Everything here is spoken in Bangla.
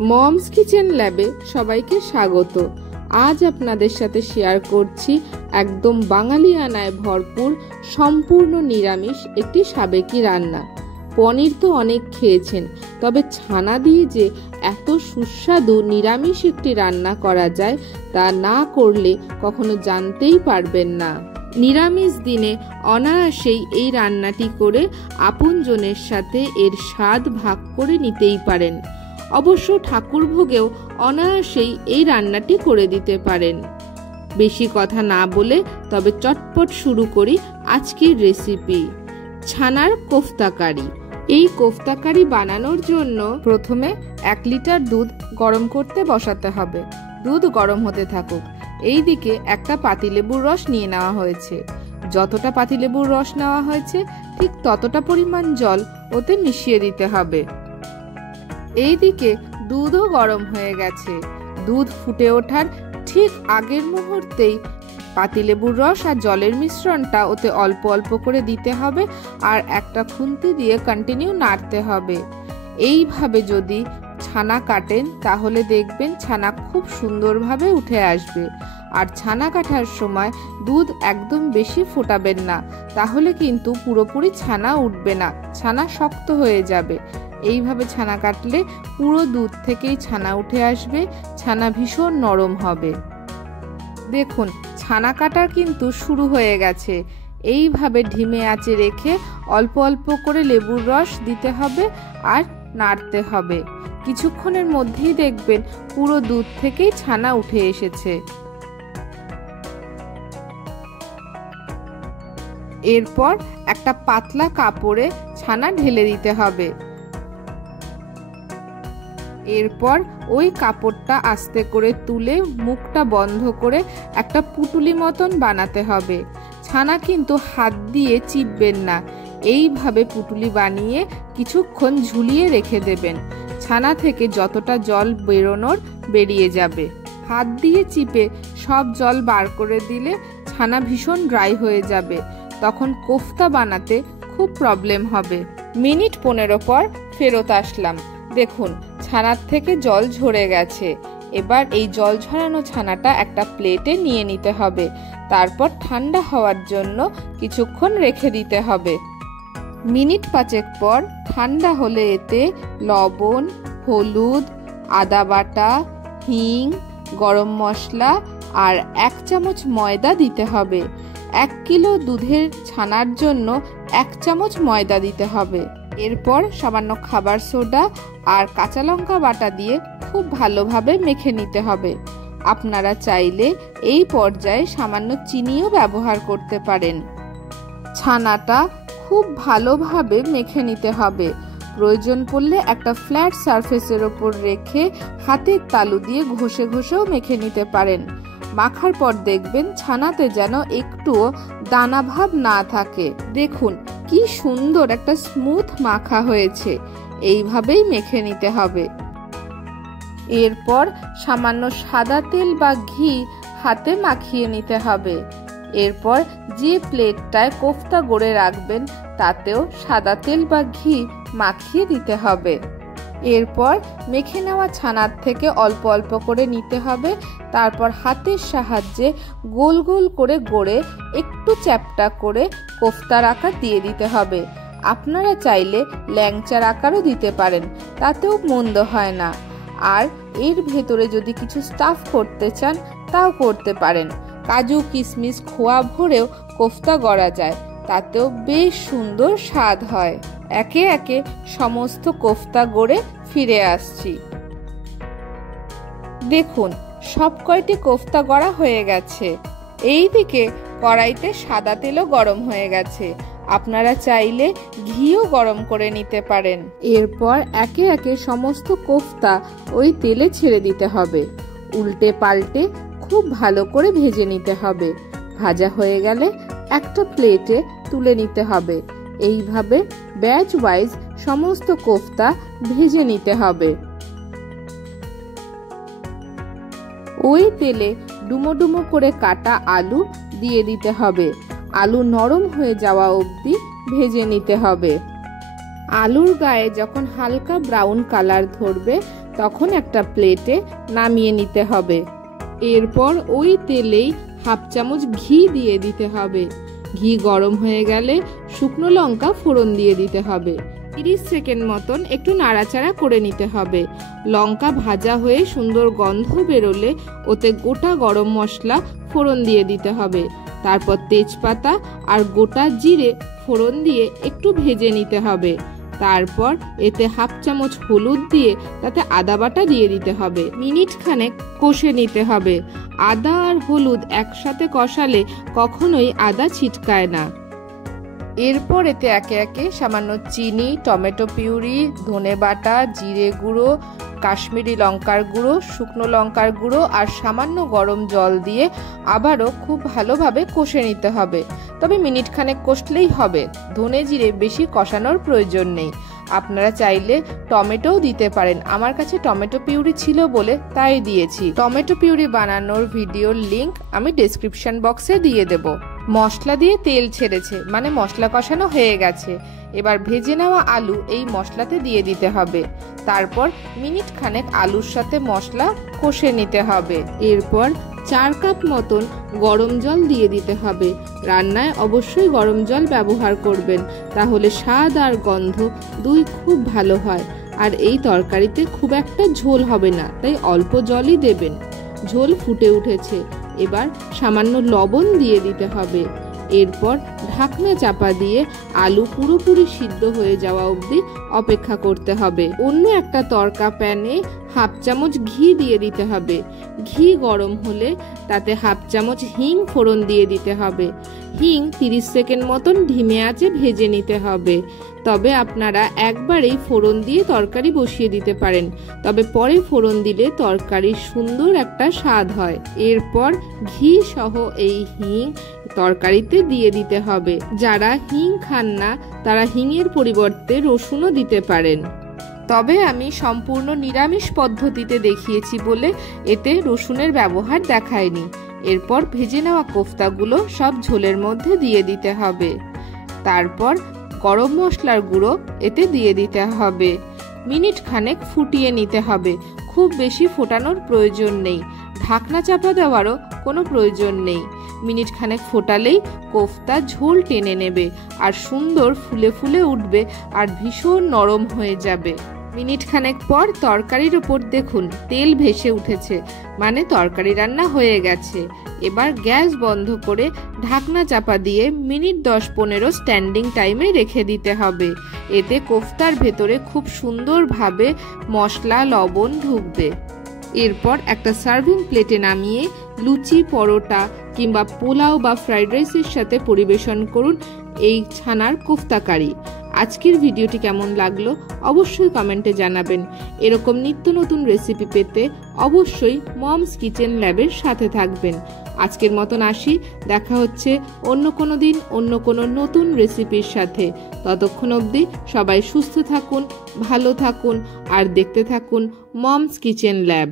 মমস কিচেন ল্যাবে সবাইকে স্বাগত। আজ আপনাদের সাথে শেয়ার করছি একদম বাঙালিয়ানায় ভরপুর সম্পূর্ণ নিরামিষ একটি সাবেকি রান্না। পনির তো অনেক খেয়েছেন, তবে ছানা দিয়ে যে এত সুস্বাদু নিরামিষ একটি রান্না করা যায় তা না করলে কখনো জানতেই পারবেন না। নিরামিষ দিনে অনায়াসেই এই রান্নাটি করে আপনজনের সাথে এর স্বাদ ভাগ করে নিতেই পারেন। অবশ্য ঠাকুরভোগেও অনায়াসেই এই রান্নাটি করে দিতে পারেন। বেশি কথা না বলে তবে চটপট শুরু করি আজকের রেসিপি, ছানার কোফতা কারি। এই কোফতা কারি বানানোর জন্য প্রথমে 1 লিটার দুধ গরম করতে বসাতে হবে। দুধ গরম হতে থাকুক। এই দিকে একটা পাতিলেবুর রস নিয়ে নেওয়া হয়েছে। যতটা পাতিলেবুর রস নেওয়া হয়েছে ঠিক ততটা পরিমাণ জল ওতে মিশিয়ে দিতে হবে। এই দিকে দুধও গরম হয়ে গেছে। দুধ ফুটে ওঠার ঠিক আগের মুহূর্তেই পাতিলেবুর রস আর জলের মিশ্রণটা ওতে অল্প অল্প করে দিতে হবে আর একটা খুন্তি দিয়ে কন্টিনিউ নাড়তে হবে। এইভাবে যদি ছানা কাটেন তাহলে দেখবেন ছানা খুব সুন্দরভাবে উঠে আসবে। আর ছানা কাটার সময় দুধ একদম বেশি ফোটাবেন না, তাহলে কিন্তু পুরোপুরি ছানা উঠবে না, ছানা শক্ত হয়ে যাবে। এইভাবে ছানা কাটলে পুরো দুধ থেকেই ছানা উঠে আসবে, ছানা ভীষণ নরম হবে। দেখুন ছানা কাটা কিন্তু শুরু হয়ে গেছে। এইভাবে ধিমে আঁচে রেখে অল্প অল্প করে লেবুর রস দিতে হবে আর নাড়তে হবে। কিছুক্ষণের মধ্যেই দেখবেন পুরো দুধ থেকেই ছানা উঠে এসেছে। এরপর একটা পাতলা কাপড়ে ছানা ঢেলে দিতে হবে। এরপর ওই কাপড়টা আস্তে করে তুলে মুখটা বন্ধ করে একটা পুটুলি মতন বানাতে হবে। ছানা কিন্তু হাত দিয়ে চিপবেন না, এইভাবে পুটুলি বানিয়ে কিছুক্ষণ ঝুলিয়ে রেখে দেবেন। ছানা থেকে যতটা জল বেরোনোর বেরিয়ে যাবে। হাত দিয়ে চিপে সব জল বার করে দিলে ছানা ভীষণ ড্রাই হয়ে যাবে, তখন কোফতা বানাতে খুব প্রবলেম হবে। মিনিট 15 পর ফেরত আসলাম। দেখুন ছানার থেকে জল ঝরে গেছে। এবার এই জল ঝরানো ছানাটা একটা প্লেটে নিয়ে নিতে হবে। তারপর ঠান্ডা হওয়ার জন্য কিছুক্ষণ রেখে দিতে হবে। মিনিট 5 পর ঠান্ডা হলে এতে লবণ, হলুদ, আদা বাটা, হিং, গরম মশলা আর 1 চামচ ময়দা দিতে হবে। 1 কিলো দুধের ছানার জন্য 1 চামচ ময়দা দিতে হবে। এরপর সামান্য খাবার সোডা আর কাঁচা লঙ্কা বাটা দিয়ে খুব ভালোভাবে মেখে নিতে হবে। আপনারা চাইলে এই পর্যায়ে সামান্য চিনিও ব্যবহার করতে পারেন। ছানাটা খুব ভালোভাবে মেখে নিতে হবে। প্রয়োজন পড়লে একটা ফ্ল্যাট সারফেসের ওপর রেখে হাতের তালু দিয়ে ঘষে ঘষেও মেখে নিতে পারেন। মাখার পর দেখবেন ছানাতে যেন একটুও দানা ভাব না থাকে। দেখুন কি সুন্দর একটা স্মুথ মাখা হয়েছে। এইভাবেই মেখে নিতে হবে। এরপর সামান্য সাদা তেল বা ঘি হাতে মাখিয়ে নিতে হবে। এরপর যে প্লেটটায় কোফতা গড়ে রাখবেন তাতেও সাদা তেল বা ঘি মাখিয়ে দিতে হবে। এরপর মেখে নেওয়া ছানার থেকে অল্প অল্প করে নিতে হবে। তারপর হাতের সাহায্যে গোল গোল করে গড়ে একটু চ্যাপ্টা করে কোফতার আকার দিয়ে দিতে হবে। আপনারা চাইলে ল্যাংচার আকারও দিতে পারেন, তাতেও মন্দ হয় না। আর এর ভেতরে যদি কিছু স্টাফ করতে চান তাও করতে পারেন। কাজু, কিশমিশ, খোয়া ভরেও কোফতা গড়া যায়, তাতেও বেশ সুন্দর স্বাদ হয়। একে একে সমস্ত কোফতা গড়ে ফিরে আসছি। দেখুন সব কয়টি কোফতা গড়া হয়ে গেছে। এইদিকে কড়াইতে সাদা তেলও গরম হয়ে গেছে। আপনারা চাইলে ঘিও গরম করে নিতে পারেন। এরপর একে একে সমস্ত কোফতা ওই তেলে ছেড়ে দিতে হবে। উল্টে পাল্টে খুব ভালো করে ভেজে নিতে হবে। ভাজা হয়ে গেলে একটা প্লেটে তুলে নিতে হবে। এইভাবে ব্যাচ ওয়াইজ সমস্ত কোফতা ভেজে নিতে হবে। ওই তেলে ডুমো ডুমো করে কাটা আলু দিয়ে দিতে হবে। আলু নরম হয়ে যাওয়া অবধি ভেজে নিতে হবে। আলুর গায়ে যখন হালকা ব্রাউন কালার ধরবে তখন একটা প্লেটে নামিয়ে নিতে হবে। এরপর ওই তেলেই হাফ চামচ ঘি দিয়ে দিতে হবে। ঘি গরম হয়ে গেলে শুকনো লঙ্কা ফোড়ন দিয়ে দিতে হবে। 30 সেকেন্ড মতন একটু নাড়াচাড়া করে নিতে হবে। লঙ্কা ভাজা হয়ে সুন্দর গন্ধ বেরোলে ওতে গোটা গরম মশলা ফোড়ন দিয়ে দিতে হবে। তারপর তেজপাতা আর গোটা জিরে ফোড়ন দিয়ে একটু ভেজে নিতে হবে। তারপর এতে হাফ চামচ হলুদ দিয়ে তাতে আদা বাটা দিয়ে দিতে হবে। মিনিট খানেক কষে নিতে হবে। আদা আর হলুদ একসাথে কষালে কখনোই আদা ছিটকায় না। এরপর এতে একে একে সামান্য চিনি, টমেটো পিউরি, ধনে বাটা, জিরে গুঁড়ো, কাশ্মীরি লঙ্কার গুঁড়ো, শুকনো লঙ্কার গুঁড়ো আর সামান্য গরম জল দিয়ে আবারও খুব ভালোভাবে কষে নিতে হবে। তবে মিনিট খানেক কষলেই হবে, ধনে জিরে বেশি কষানোর প্রয়োজন নেই। আপনারা চাইলে টমেটোও দিতে পারেন, আমার কাছে টমেটো পিউরি ছিল বলে তাই দিয়েছি। টমেটো পিউরি বানানোর ভিডিওর লিংক আমি ডেসক্রিপশন বক্সে দিয়ে দেব। মশলা দিয়ে তেল ছেড়েছে, মানে মশলা কষানো হয়ে গেছে। এবার ভেজে নেওয়া আলু এই মশলাতে দিয়ে দিতে হবে। তারপর মিনিট খানেক আলুর সাথে মশলা কষে নিতে হবে। এরপর 4 কাপ মতন গরম জল দিয়ে দিতে হবে। রান্নায় অবশ্যই গরম জল ব্যবহার করবেন, তাহলে স্বাদ আর গন্ধ দুই খুব ভালো হয়। আর এই তরকারিতে খুব একটা ঝোল হবে না, তাই অল্প জলই দেবেন। ঝোল ফুটে উঠেছে, এবার সামান্য লবণ দিয়ে দিতে হবে। এরপর ঢাকনা চাপা দিয়ে আলু পুরোপুরি সিদ্ধ হয়ে যাওয়া অবধি অপেক্ষা করতে হবে। অন্য একটা তরকা প্যানে হাফ চামচ ঘি দিয়ে দিতে হবে। ঘি গরম হলে তাতে হাফ চামচ হিং ফোড়ন দিয়ে দিতে হবে। হিং 30 সেকেন্ড মতন ধিমে আঁচে ভেজে নিতে হবে। তবে আপনারা একবারেই ফোড়ন দিয়ে তরকারি বসিয়ে দিতে পারেন, তবে পরে ফোড়ন দিলে তরকারির সুন্দর একটা স্বাদ হয়। এরপর ঘি সহ এই হিং তরকারিতে দিয়ে দিতে হবে। যারা হিং খান না তারা হিংয়ের পরিবর্তে রসুনও দিতে পারেন, তবে আমি সম্পূর্ণ নিরামিষ পদ্ধতিতে দেখিয়েছি বলে এতে রসুনের ব্যবহার দেখায়নি। এরপর ভেজে নেওয়া কোফতাগুলো সব ঝোলের মধ্যে দিয়ে দিতে হবে। তারপর গরম মশলার গুঁড়ো এতে দিয়ে দিতে হবে। মিনিট খানেক ফুটিয়ে নিতে হবে, খুব বেশি ফোটানোর প্রয়োজন নেই। ঢাকনা চাপা দেওয়ারও কোনো প্রয়োজন নেই। মিনিট খানেক ফোটালেই কোফতা ঝোল টেনে নেবে আর সুন্দর ফুলে ফুলে উঠবে আর ভীষণ নরম হয়ে যাবে। মিনিট খানেক পর তরকারির ওপর দেখুন তেল ভেসে উঠেছে, মানে তরকারি রান্না হয়ে গেছে। এবার গ্যাস বন্ধ করে ঢাকনা চাপা দিয়ে মিনিট 10-15 স্ট্যান্ডিং টাইমে রেখে দিতে হবে। এতে কোফতার ভেতরে খুব সুন্দরভাবে মশলা লবণ ঢুকবে। এরপর একটা সার্ভিং প্লেটে নামিয়ে লুচি, পরোটা কিংবা পোলাও বা ফ্রাইড রাইসের সাথে পরিবেশন করুন এই ছানার কোফতা কারি। আজকের ভিডিওটি কেমন লাগলো অবশ্যই কমেন্টে জানাবেন। এরকম নিত্য নতুন রেসিপি পেতে অবশ্যই মমস কিচেন ল্যাবের সাথে থাকবেন। আজকের মতন আসি, দেখা হচ্ছে অন্য কোনো দিন অন্য কোনো নতুন রেসিপির সাথে। ততক্ষণ অবধি সবাই সুস্থ থাকুন, ভালো থাকুন আর দেখতে থাকুন মমস কিচেন ল্যাব।